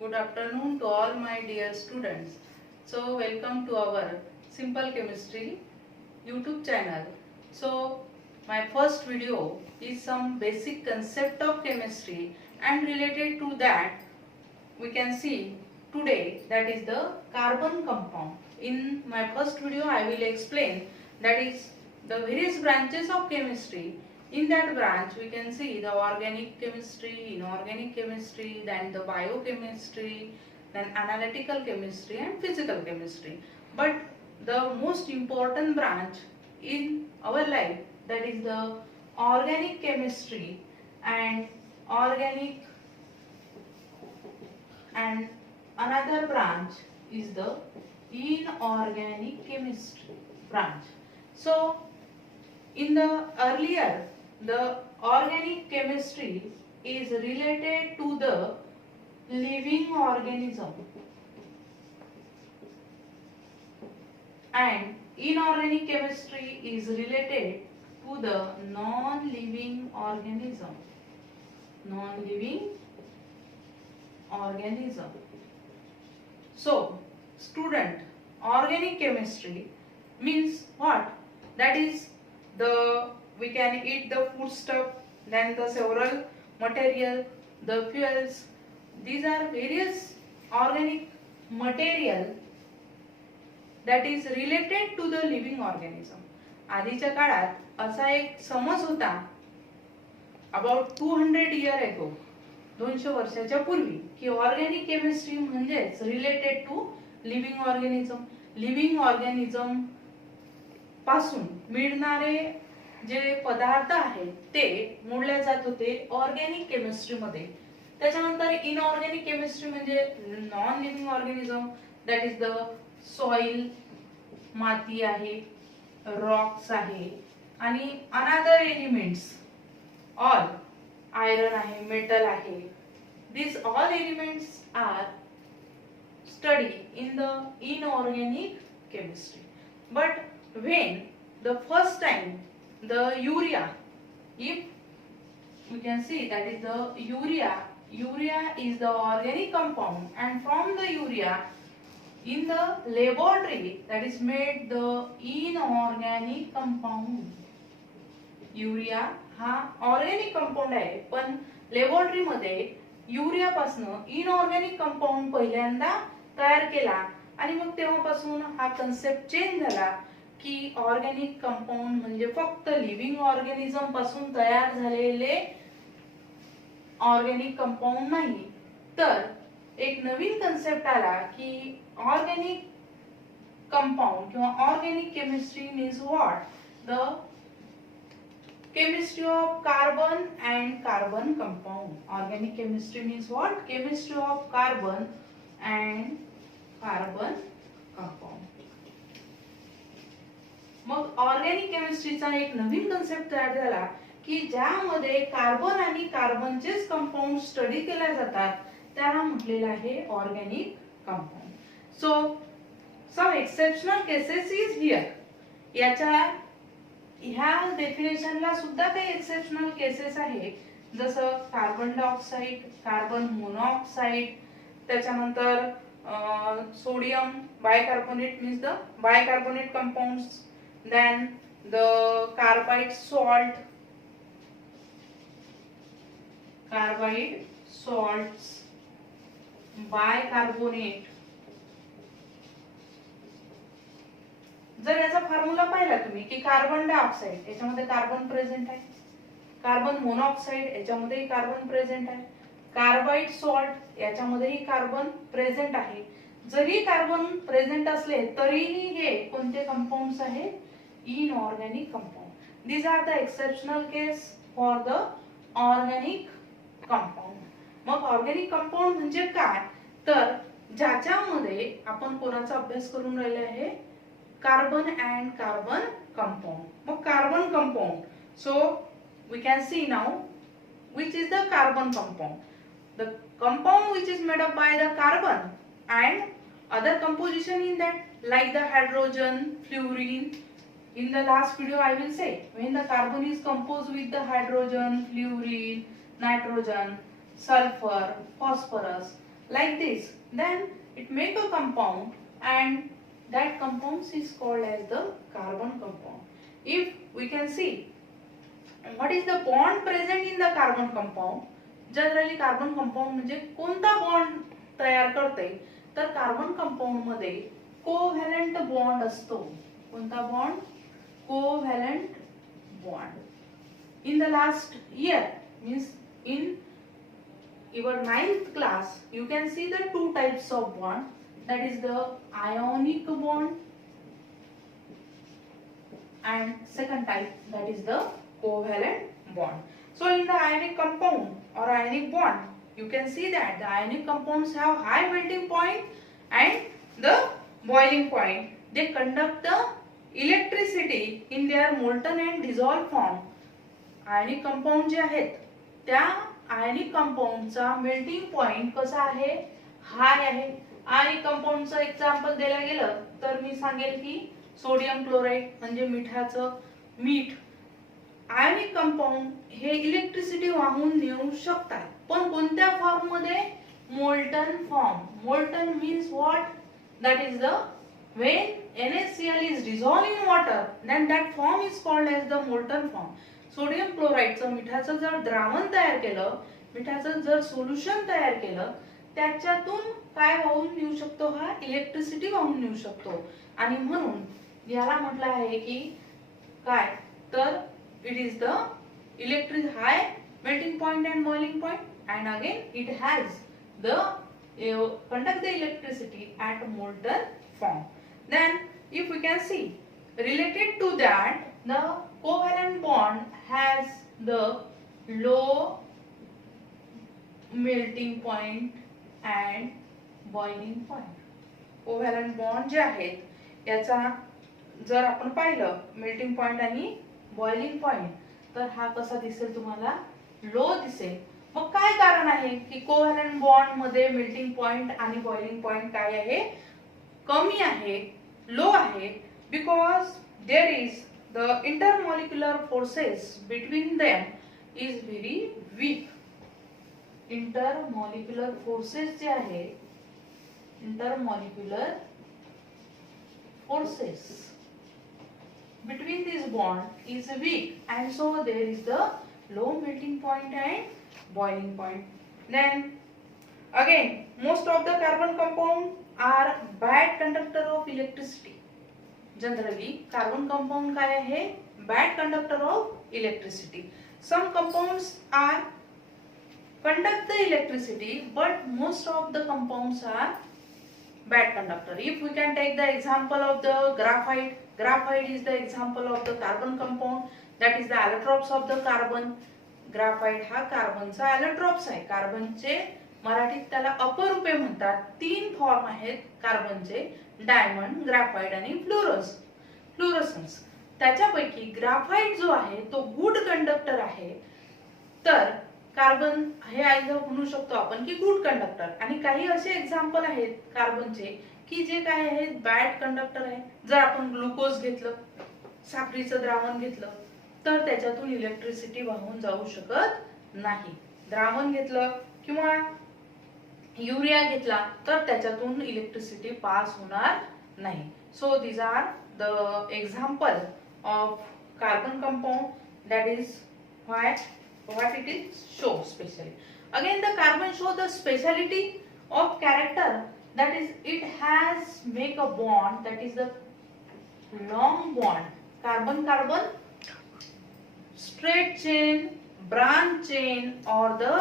Good afternoon to all my dear students. So welcome to our Simple Chemistry YouTube channel. So my first video is some basic concept of chemistry, and related to that we can see today, that is the carbon compound. In my first video I will explain that is the various branches of chemistry. In that branch we can see the organic chemistry, inorganic chemistry, then the biochemistry, then analytical chemistry and physical chemistry. But the most important branch in our life, that is the organic chemistry and organic, and another branch is the inorganic chemistry branch. So in the earlier, the organic chemistry is related to the living organism, and inorganic chemistry is related to the non-living organism. Non-living organism. So, student, organic chemistry means what? That is we can eat the food stuff, then the several material, the fuels. These are various organic material that is related to the living organism. आधीच्या काळात असा एक समज होता, about 200 years ago, 200 वर्षाच्या पूर्वी, की organic chemistry म्हणजेच related to living organism. Living organism पासून मिळणारे जे पदार्थ आहेत ते मोडले जात होते ऑर्गॅनिक केमिस्ट्री मध्ये. त्याच्यानंतर इनऑर्गॅनिक केमिस्ट्री म्हणजे non living organism, that is the soil, माती आहे, रॉक्स आहे, आणि अनदर एलिमेंट्स, ऑल आयरन आहे, मेटल आहे. These all elements are studied in the inorganic chemistry. But when the first time the urea, if we can see that is the urea is the organic compound, and from the urea in the laboratory that is made the inorganic compound. Urea हा organic compound आहे, पण laboratory मध्ये urea पासून inorganic compound पहिल्यांदा तयार केला, आणि मग तेव्हापासून हा कन्सेप्ट चेंज झाला की ऑर्गॅनिक कंपाऊंड म्हणजे फक्त लिव्हिंग ऑर्गॅनिझम पासून तयार झालेले ऑर्गॅनिक कंपाऊंड नाही, तर एक नवीन कन्सेप्ट आला की ऑर्गॅनिक कंपाऊंड किंवा organic chemistry means what? The chemistry of carbon and carbon compound. Organic chemistry means what? Chemistry of carbon and carbon compound. मग ऑर्गॅनिक केमिस्ट्रीचा एक नवीन कन्सेप्ट तयार झाला की ज्यामध्ये कार्बन आणि कार्बनचेच कंपाऊंड स्टडी केले जातात, त्याला म्हटलेलं आहे organic compound. So some exceptional cases is here. याच्या ह्या डेफिनेशनला सुद्धा काही एक्सेप्शनल केसेस आहे, जसं कार्बन डायऑक्साइड, कार्बन मोनॉक्साइड, त्याच्यानंतर sodium bicarbonate means the bicarbonate compounds, then the carbide salt, carbide salts, bicarbonate. जर याचा फॉर्म्युला पाहिला तुम्ही की कार्बन डायऑक्साइड याच्यामध्ये कार्बन प्रेझेंट आहे, कार्बन मोनॉक्साइड याच्यामध्येही कार्बन प्रेझेंट आहे, कार्बाइड सॉल्ट याच्यामध्येही कार्बन प्रेझेंट आहे. जरी कार्बन प्रेझेंट असले तरीही हे कोणते कंपाऊंड्स आहेत? Inorganic compound. These are the exceptional case for the organic compound. मग ऑर्गॅनिक कंपाऊंड म्हणजे काय? तर ज्याच्यामध्ये आपण कोणाचा अभ्यास करून राहिले आहे? Carbon and carbon compound. But carbon compound. So we can see now which is the carbon compound. The compound which is made up by the carbon and other composition in that, like the hydrogen, fluorine. In the last video I will say when the carbon is composed with the hydrogen, fluorine, nitrogen, sulfur, phosphorus, like this, then it make a compound, and that compound is called as the carbon compound. If we can see what is the bond present in the carbon compound, generally carbon compound म्हणजे कोणता bond तयार करते, तर carbon compound मध्ये covalent bond असतो. कोणता bond? Covalent bond. In the last year, means in your 9th class, you can see the two types of bond, that is the ionic bond and second type, that is the covalent bond. So in the ionic compound or ionic bond, you can see that the ionic compounds have high melting point and the boiling point. They conduct the electricity in their molten and dissolved form. Ionic compound जे आहेत त्या आयनिक कंपाउंडचा melting point कसा आहे? हाय आहे. आयनिक कंपाउंडचं example द्यायला गेलं तर मी सांगेल की सोडियम क्लोराइड म्हणजे मिठाचं मीठ. आयनिक कंपाउंड हे इलेक्ट्रिसिटी वाहून नेऊ शकतात, पण कोणत्या फॉर्म मध्ये? Molten form. Molten means what? That is the when NaCl is dissolved in water, then that form is called as the molten form. Sodium क्लोराइडचं मिठाचं जर द्रावण तयार केलं, मिठाचं जर सोल्युशन तयार केलं, त्याच्यातून काय वाहून नेऊ शकतो? हा इलेक्ट्रिसिटी वाहून नेऊ शकतो. आणि म्हणून याला म्हटलं आहे की काय? तर it is the electric high melting point and boiling point, and again it has the conduct the electricity at molten form. Then if we can see, related to that, the covalent bond has the low melting point and boiling point. covalent bond जे आहेत याचा जर आपण पाहिलं melting point आणि boiling point, तर हा कसा दिसेल तुम्हाला? लो दिसेल. मग काय कारण आहे की कोव्हॅलंट बॉन्ड मध्ये मेल्टिंग पॉइंट आणि बॉइलिंग पॉइंट काय आहे? कमी आहे, लो आहे. Because there is the intermolecular forces between them is very weak. Intermolecular forces जे आहे, intermolecular forces between this bond is weak, and so there is the low melting point and boiling point. Then again, most of the carbon compound are bad conductor of electricity. Generally carbon compound काय आहे? bad conductor of electricity. Some compounds are conduct the electricity, but most of the compounds are bad conductor. If we can take the example of the graphite, graphite is the example of the carbon compound, that is the allotropes of the carbon. Graphite हा कार्बनचा allotropes आहे. कार्बनचे मराठीत त्याला अपरूपे म्हणतात. 3 form आहेत कार्बनचे: diamond, graphite आणि fluorescence. त्याच्यापैकी ग्राफाइट जो आहे तो गुड कंडक्टर आहे. तर कार्बन हे म्हणू शकतो आपण की गुड कंडक्टर. आणि काही असे एक्झाम्पल आहेत कार्बनचे की जे काय आहेत? बॅड कंडक्टर आहे. जर आपण ग्लुकोज घेतलं, साखरीचं द्रावण घेतलं, तर त्याच्यातून इलेक्ट्रिसिटी वाहून जाऊ शकत नाही. द्रावण घेतलं किंवा युरिया घेतला तर त्याच्यातून इलेक्ट्रिसिटी पास होणार नाही. So these are the example of carbon compound, that is what it is show specially. Again the carbon show the speciality of character, that is it has make a bond, that is the long bond. Carbon straight chain, branch chain, or the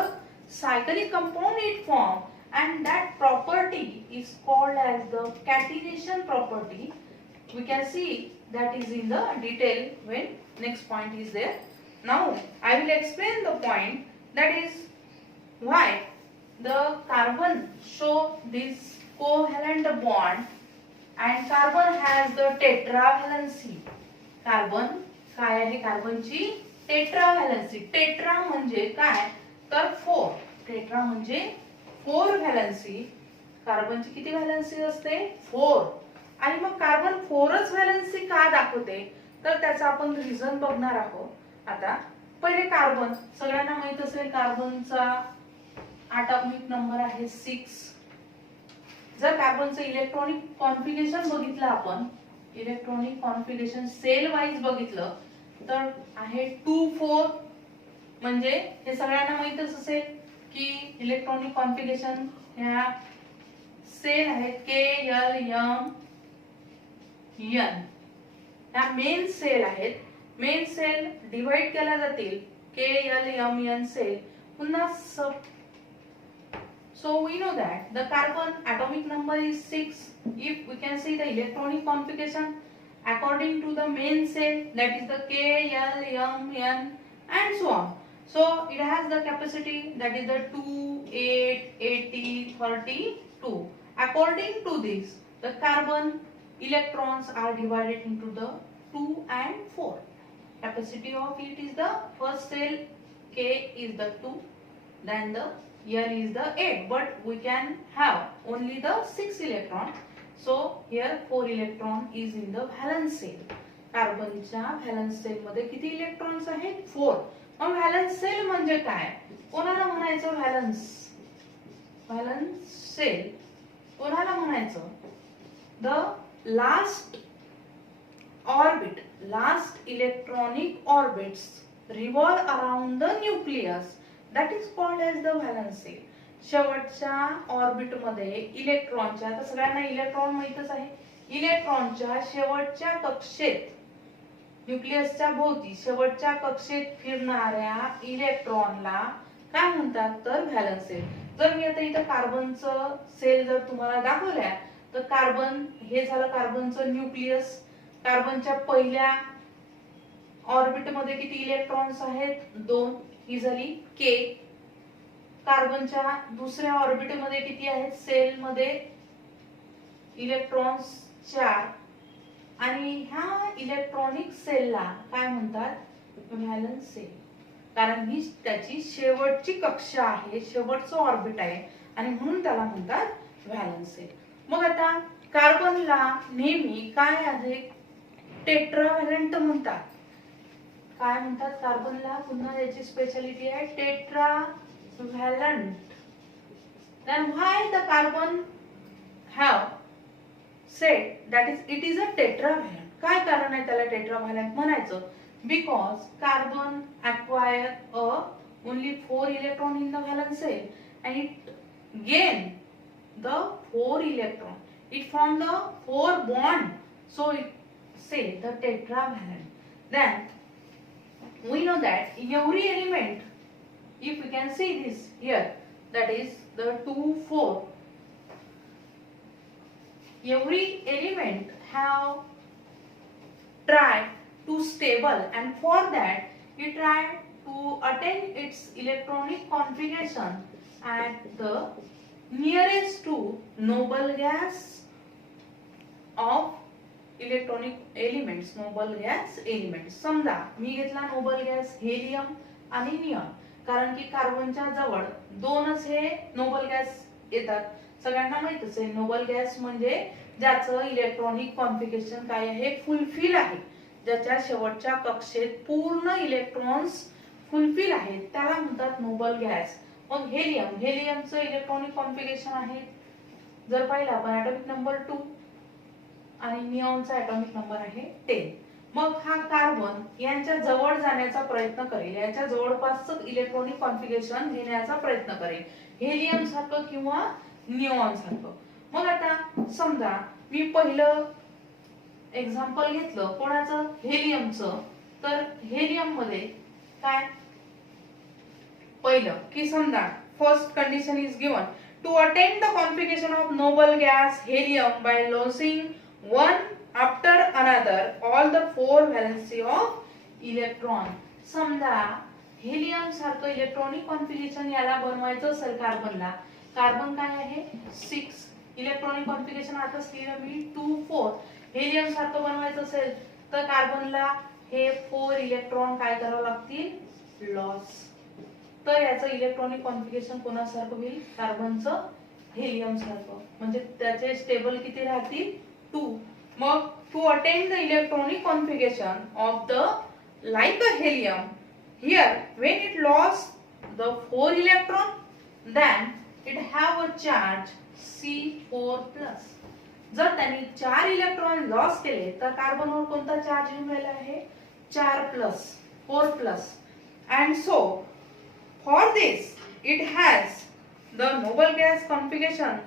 cyclic compound it form, and that property is called as the catenation property. We can see that is in the detail when next point is there. Now I will explain the point, that is why the carbon show this covalent bond and carbon has the tetravalency. Carbon काय आहे? कार्बनची टेट्राव्हॅलन्सी. Tetra म्हणजे काय? तर 4. Tetra म्हणजे 4 valency. कार्बनची किती valency असते? 4. आणि मग कार्बन 4च व्हॅलन्सी का दाखवते? तर त्याचा आपण रिझन बघणार आहोत. आता पहिले कार्बन, सगळ्यांना माहित असेल कार्बनचा ॲटॉमिक नंबर आहे 6. जर कार्बनचं इलेक्ट्रॉनिक कॉन्फिगरेशन बघितलं आपण, इलेक्ट्रॉनिक कॉन्फिगरेशन सेल वाईज बघितलं तर आहे 2,4, म्हणजे हे सगळ्यांना माहितच असेल की इलेक्ट्रॉनिक कॉन्फिगरेशन ह्या सेल आहेत के एल एम एन, ह्या मेन सेल आहेत. मेन सेल डिवाइड केल्या जातील के एल एम एन सेल पुन्हा सब. So we know that the carbon atomic number is 6. If we can see the electronic configuration according to the main cell, that is the K, L, M, N and so on. So it has the capacity that is the 2, 8, 80, 32. According to this, the carbon electrons are divided into the 2 and 4. Capacity of it is the first cell K is the 2, then the L is the 8, but we can have only the 6 electron. So here 4 electron is in the valence cell. कार्बनच्या valence cell मध्ये किती electrons आहेत? 4. मग valence sale म्हणजे काय? कोणाला म्हणायचं valence? Valence sale कोणाला म्हणायचं? The last orbit, last electronic orbits revolve around the nucleus, that is called as the valence cell. शेवटच्या ऑर्बिट मध्ये इलेक्ट्रॉनच्या, आता सगळ्यांना इलेक्ट्रॉन माहितच आहे, इलेक्ट्रॉनच्या शेवटच्या कक्षेत, न्यूक्लियसच्या भोवती शेवटच्या कक्षेत फिरणाऱ्या इलेक्ट्रॉनला काय म्हणतात? तर व्हॅलन्स सेल. जर मी आता इथं कार्बनचं सेल जर तुम्हाला दाखवल्या तर कार्बन हे झालं कार्बनचं न्यूक्लियस. कार्बनच्या पहिल्या ऑर्बिट मध्ये किती इलेक्ट्रॉन्स आहेत? 2, ही झाली के. कार्बनच्या दुसऱ्या ऑर्बिट मध्ये किती आहेत? सेल मध्ये इलेक्ट्रॉन्स 4. आणि ह्या इलेक्ट्रॉनिक सेलला काय म्हणतात? Valence shell. कारण ही त्याची शेवटची कक्षा आहे, शेवटचं ऑर्बिट आहे आणि म्हणून त्याला म्हणतात व्हॅलन्स सेल. मग आता कार्बनला नेहमी काय आहे? टेट्राव्हॅलंट म्हणतात. काय म्हणतात कार्बनला? पुन्हा याची स्पेशालिटी आहे टेट्राव्हॅलंट. Then why the carbon have said that is it is a tetravalent? काय कारण आहे त्याला टेट्राव्हॅलंट म्हणायचं? Because carbon acquire only 4 electron in the valence cell and it gain the 4 electron. It form the 4 bond. So it say the tetravalent. Then we know that every element, if we can see this here, that is the 2, 4, every element have tried to stable, and for that it tried to attain its electronic configuration at the nearest to noble gas of electronic elements, noble gas element. समजा मी घेतला noble gas helium आणि neon, कारण की कार्बनच्या जवळ 2च हे Nobel gas येतात. सगळ्यांना माहितच आहे नोबल गॅस म्हणजे ज्याचं इलेक्ट्रॉनिक कॉन्फिगरेशन काय आहे? फुलफिल आहे, ज्याच्या शेवटच्या कक्षेत पूर्ण इलेक्ट्रॉन्स फुलफिल आहेत त्याला म्हणतात नोबल गॅस. मग हेलियम, हेलियमचं इलेक्ट्रॉनिक कॉन्फिगरेशन आहे जर पाहिलं आपण ॲटॉमिक नंबर 2 आणि निऑनचा ॲटॉमिक नंबर आहे 10. मग हा कार्बन यांच्या जवळ जाण्याचा प्रयत्न करेल, याच्या जवळपासच इलेक्ट्रॉनिक कॉन्फिगरेशन घेण्याचा प्रयत्न करेल, हेलियम सारखं किंवा निऑन सारखं. मग आता समजा मी पहिलं एक्झाम्पल घेतलं कोणाचं? हेलियमचं. तर हेलियम मध्ये काय पहिलं की समजा first condition is given to attain the configuration of noble gas helium by losing one after another all the 4 valency of electron. समजा हेलियम सारखं इलेक्ट्रॉनिक कॉन्फिगरेशन याला बनवायचं असेल कार्बनला, कार्बन काय आहे? 6 इलेक्ट्रॉनिक कॉन्फिगरेशन. आता लिहिलं मी 2, 4. हेलियम सारखं बनवायचं असेल तर कार्बनला हे 4 इलेक्ट्रॉन काय करावं लागतील? लॉस. तर याचं इलेक्ट्रॉनिक कॉन्फिगरेशन कोणासारखं होईल? कार्बनचं हेलियम सारखं. म्हणजे त्याचे स्टेबल किती राहतील? 2. मग to attain the electronic configuration of the like a helium, here when it lost the 4 electron, then it have a charge C4+. जर त्यांनी 4 इलेक्ट्रॉन लॉस केले तर कार्बनवर कोणता चार्ज येऊन राहिला आहे? 4+, 4+. And so for this it has the noble gas configuration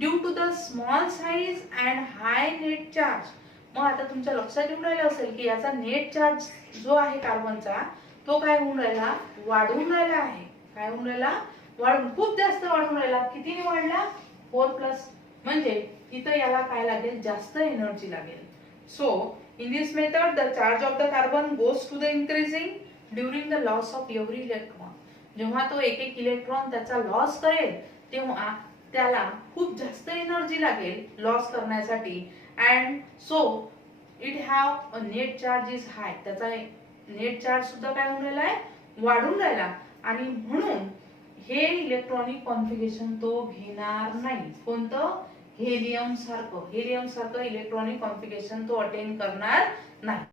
due to the small size and high net charge. मग आता तुमच्या लक्षात येऊन राहिलं असेल की याचा नेट चार्ज जो आहे कार्बनचा तो काय होऊन राहिला? वाढून राहिला आहे. काय होऊन राहिला? वाढून, खूप जास्त वाढून राहिला. कितीने वाढला? 4+. म्हणजे इथं याला काय लागेल? जास्त एनर्जी लागेल. So in this method the charge of the carbon goes to the increasing during the loss of every electron. जेव्हा तो एक एक इलेक्ट्रॉन त्याचा लॉस करेल तेव्हा त्याला खूप जास्त एनर्जी लागेल लॉस करण्यासाठी. And so it have a net charge is high. त्याचा नेट चार्ज सुद्धा काय होऊन राहिला आहे? वाढून राहिला. आणि म्हणून हे इलेक्ट्रॉनिक कॉन्फिगरेशन तो घेणार नाही. कोणतं? हेलियम सारखं इलेक्ट्रॉनिक कॉन्फिगरेशन तो अटेन करणार नाही.